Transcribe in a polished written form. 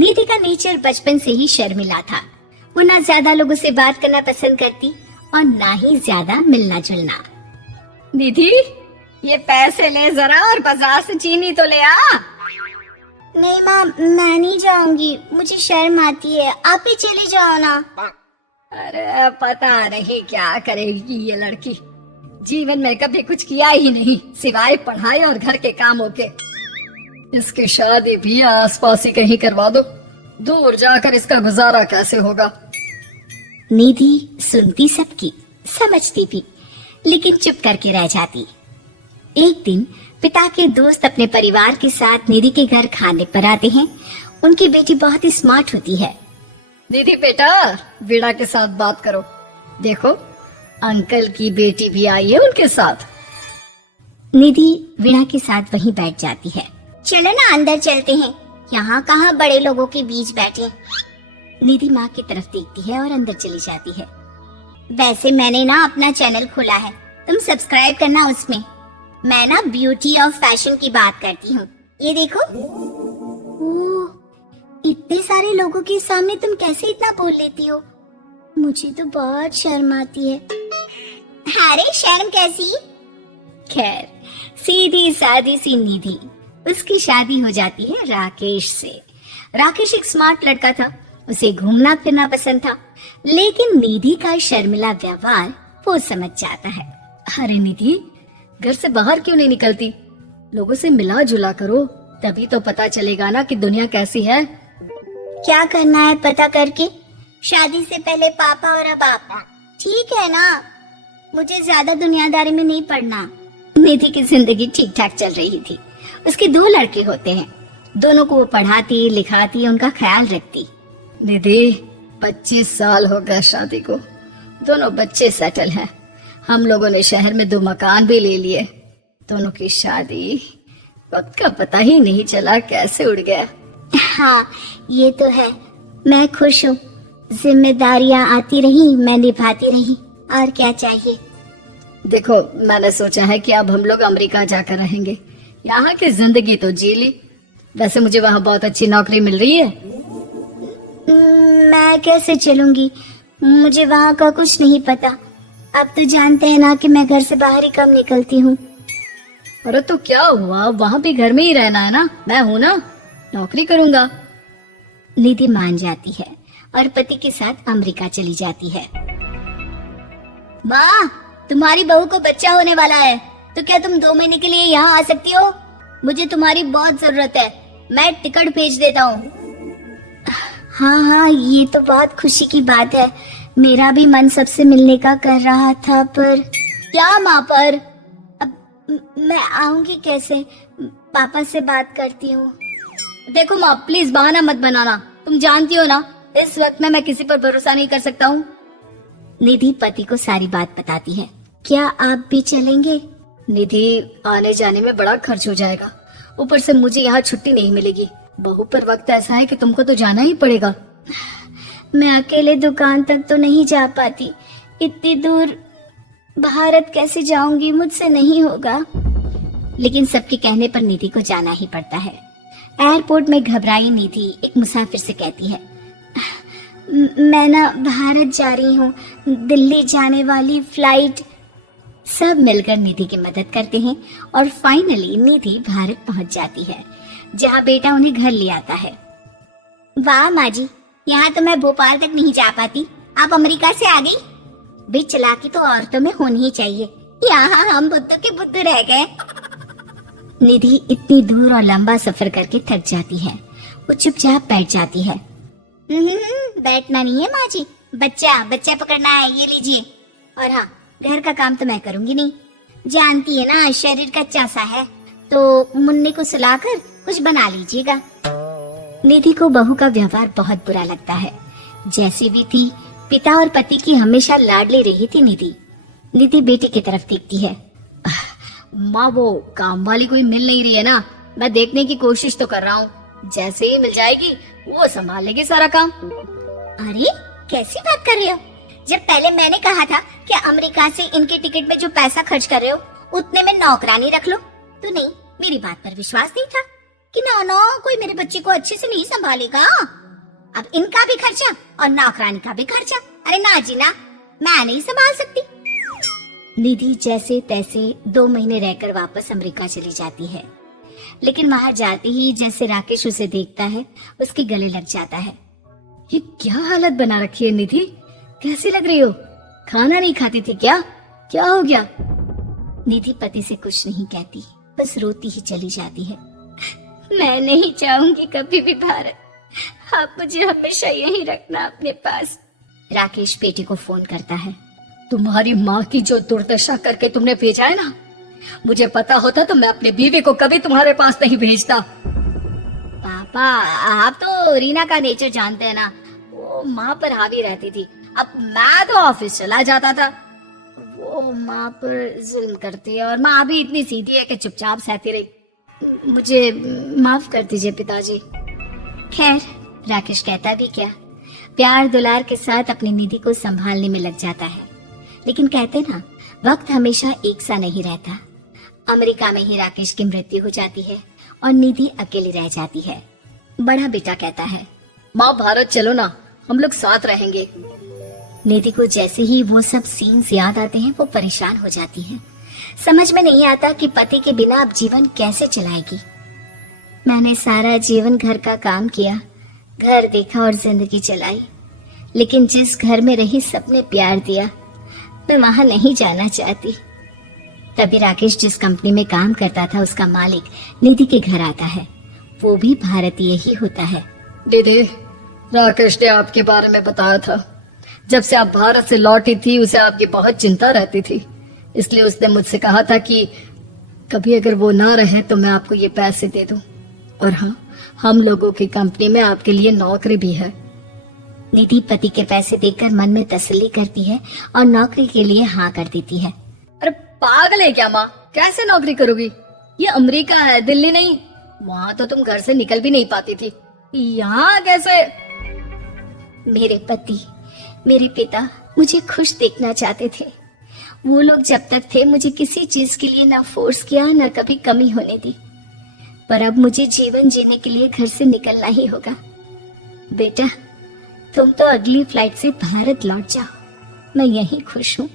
निधि का नेचर बचपन से ही शर्मिला था। वो ना ज्यादा लोगों से बात करना पसंद करती और ना ही ज्यादा मिलना जुलना। निधि, ये पैसे ले जरा और बाजार से चीनी तो ले आ। नहीं माँ, मैं नहीं जाऊंगी, मुझे शर्म आती है, आप ही चले जाओ ना। अरे पता नहीं क्या करेगी ये लड़की, जीवन में कभी कुछ किया ही नहीं सिवाय पढ़ाई और घर के कामों के। इसकी शादी भी आसपास ही कहीं करवा दो, दूर जाकर इसका गुजारा कैसे होगा। निधि सुनती सबकी, समझती भी, लेकिन चुप करके रह जाती। एक दिन पिता के दोस्त अपने परिवार के साथ निधि के घर खाने पर आते हैं। उनकी बेटी बहुत ही स्मार्ट होती है। निधि बेटा, वीणा के साथ बात करो, देखो अंकल की बेटी भी आई है उनके साथ। निधि वीणा के साथ वहीं बैठ जाती है। चलो ना अंदर चलते हैं, यहाँ कहाँ बड़े लोगों के बीच बैठे। निधि माँ की तरफ देखती है और अंदर चली जाती है। वैसे मैंने ना अपना चैनल खोला है, तुम सब्सक्राइब करना उसमें। मैं ना ब्यूटी और फैशन की बात करती हूँ, ये देखो। ओह, इतने सारे लोगों के सामने तुम कैसे इतना बोल लेती हो? मुझे तो बहुत शर्म आती है। अरे शर्म कैसी? खैर, सीधी सादी सी निधि, उसकी शादी हो जाती है राकेश से। राकेश एक स्मार्ट लड़का था, उसे घूमना फिरना पसंद था, लेकिन निधि का शर्मिला व्यवहार वो समझ जाता है। अरे निधि, घर से बाहर क्यों नहीं निकलती? लोगों से मिला जुला करो, तभी तो पता चलेगा ना कि दुनिया कैसी है। क्या करना है पता करके? शादी से पहले पापा और अब आप। ठीक है ना, मुझे ज्यादा दुनियादारी में नहीं पड़ना। निधि की जिंदगी ठीक ठाक चल रही थी। उसके 2 लड़के होते हैं, दोनों को वो पढ़ाती लिखाती, उनका ख्याल रखती। निधि, 25 साल हो गए शादी को, दोनों बच्चे सेटल हैं। हम लोगों ने शहर में 2 मकान भी ले लिए। दोनों की शादी वक्त का पता ही नहीं चला कैसे उड़ गया। हाँ, ये तो है। मैं खुश हूँ, जिम्मेदारियाँ आती रही, मैं निभाती रही, और क्या चाहिए। देखो, मैंने सोचा है कि अब हम लोग अमेरिका जाकर रहेंगे। यहाँ की जिंदगी तो जी ली, वैसे मुझे वहाँ बहुत अच्छी नौकरी मिल रही है। मैं कैसे चलूंगी, मुझे वहाँ का कुछ नहीं पता। अब तो जानते हैं ना कि मैं घर से बाहर ही कम निकलती हूँ। अरे तो क्या हुआ, वहाँ भी घर में ही रहना है ना, मैं हूँ ना, नौकरी करूँगा। निधि मान जाती है और पति के साथ अमेरिका चली जाती है। माँ, तुम्हारी बहू को बच्चा होने वाला है, तो क्या तुम 2 महीने के लिए यहाँ आ सकती हो? मुझे तुम्हारी बहुत जरूरत है, मैं टिकट भेज देता हूँ। हाँ हाँ, ये तो बहुत खुशी की बात है। मेरा भी मन सबसे मिलने का कर रहा था, पर क्या माँ? पर अब मैं आऊंगी कैसे? पापा से बात करती हूँ। देखो माँ, प्लीज बहाना मत बनाना, तुम जानती हो ना इस वक्त में मैं किसी पर भरोसा नहीं कर सकता हूँ। निधि पति को सारी बात बताती है। क्या आप भी चलेंगे? निधि, आने जाने में बड़ा खर्च हो जाएगा, ऊपर से मुझे यहाँ छुट्टी नहीं मिलेगी। बहू पर वक्त ऐसा है कि तुमको तो जाना ही पड़ेगा। मैं अकेले दुकान तक तो नहीं जा पाती, इतनी दूर भारत कैसे जाऊंगी, मुझसे नहीं होगा। लेकिन सबके कहने पर निधि को जाना ही पड़ता है। एयरपोर्ट में घबराई निधि एक मुसाफिर से कहती है, मैं ना भारत जा रही हूँ, दिल्ली जाने वाली फ्लाइट। सब मिलकर निधि की मदद करते हैं और फाइनली निधि भारत पहुंच जाती है, जहाँ बेटा उन्हें घर ले आता है। वाह माँ जी, यहाँ तो मैं भोपाल तक नहीं जा पाती, आप अमेरिका से आ गई। बे चालाकी तो औरतों में होनी ही चाहिए, यहाँ हम बुद्धू के बुद्धू रह गए। निधि इतनी दूर और लंबा सफर करके थक जाती है, वो चुपचाप बैठ जाती है। बैठना नहीं है माँ जी, बच्चा पकड़ना है, ये लीजिए। और हाँ, घर का काम तो मैं करूंगी नहीं, जानती है ना शरीर कच्चा सा है, तो मुन्नी को सुलाकर कुछ बना लीजिएगा। निधि को बहू का व्यवहार बहुत बुरा लगता है। जैसे भी थी, पिता और पति की हमेशा लाडली रही थी निधि। निधि बेटी की तरफ देखती है। माँ, वो काम वाली कोई मिल नहीं रही है ना, मैं देखने की कोशिश तो कर रहा हूँ, जैसे ही मिल जाएगी वो संभाल लेगी सारा काम। अरे कैसी बात कर रहे हो? जब पहले मैंने कहा था कि अमेरिका से इनके टिकट में जो पैसा खर्च कर रहे हो उतने में नौकरानी रख लो, तो नहीं, मेरी बात पर विश्वास नहीं था। कि ना ना कोई मेरे बच्चे को अच्छे से नहीं संभालेगा। अब इनका भी खर्चा और नौकरानी का भी खर्चा। अरे ना जी ना, मैं नहीं संभाल सकती। निधि जैसे तैसे 2 महीने रहकर वापस अमेरिका चली जाती है, लेकिन वहां जाते ही जैसे राकेश उसे देखता है उसके गले लग जाता है। ये क्या हालत बना रखी है निधि, कैसी लग रही हो? खाना नहीं खाती थी क्या? क्या हो गया? निधि पति से कुछ नहीं कहती, बस रोती ही चली जाती है। मैं नहीं चाहूंगी कभी भी भारत, आप मुझे हमेशा यहीं रखना अपने पास। राकेश बेटे को फोन करता है। तुम्हारी माँ की जो दुर्दशा करके तुमने भेजा है ना, मुझे पता होता तो मैं अपने बीवी को कभी तुम्हारे पास नहीं भेजता। पापा, आप तो रीना का नेचर जानते हैं ना, वो माँ पर हावी रहती थी। अब मैं तो ऑफिस चला जाता था, वो माँ पर जुल्म करती है, और माँ भी इतनी सीधी है कि चुपचाप सहती रही। मुझे माफ कर दीजिए पिताजी। खैर, राकेश कहता भी क्या, प्यार दुलार के साथ अपनी निधि को संभालने में लग जाता है। लेकिन कहते ना, वक्त हमेशा एक सा नहीं रहता। अमेरिका में ही राकेश की मृत्यु हो जाती है और निधि अकेली रह जाती है। बड़ा बेटा कहता है, माँ भारत चलो ना, हम लोग साथ रहेंगे। निधि को जैसे ही वो सब सीन्स याद आते हैं वो परेशान हो जाती है। समझ में नहीं आता कि पति के बिना अब जीवन कैसे चलाएगी। मैंने सारा जीवन घर का काम किया, घर देखा और जिंदगी चलाई, लेकिन जिस घर में रही सबने प्यार दिया, मैं वहां नहीं जाना चाहती। तभी राकेश जिस कंपनी में काम करता था उसका मालिक निधि के घर आता है। वो भी भारतीय ही होता है। दीदी, राकेश ने आपके बारे में बताया था। जब से आप भारत से लौटी थी उसे आपकी बहुत चिंता रहती थी, इसलिए उसने मुझसे कहा था कि कभी अगर वो ना रहे तो मैं आपको ये पैसे दे दूं। और हाँ, हम लोगों की कंपनी में आपके लिए नौकरी भी है। निधि पति के पैसे देकर मन में तसल्ली करती है और नौकरी के लिए हाँ कर देती है। अरे पागल है क्या माँ, कैसे नौकरी करोगी? ये अमेरिका है, दिल्ली नहीं। वहाँ तो तुम घर से निकल भी नहीं पाती थी, यहाँ कैसे? मेरे पति, मेरे पिता मुझे खुश देखना चाहते थे। वो लोग जब तक थे मुझे किसी चीज के लिए ना फोर्स किया, ना कभी कमी होने दी। पर अब मुझे जीवन जीने के लिए घर से निकलना ही होगा। बेटा, तुम तो अगली फ्लाइट से भारत लौट जाओ, मैं यहीं खुश हूँ।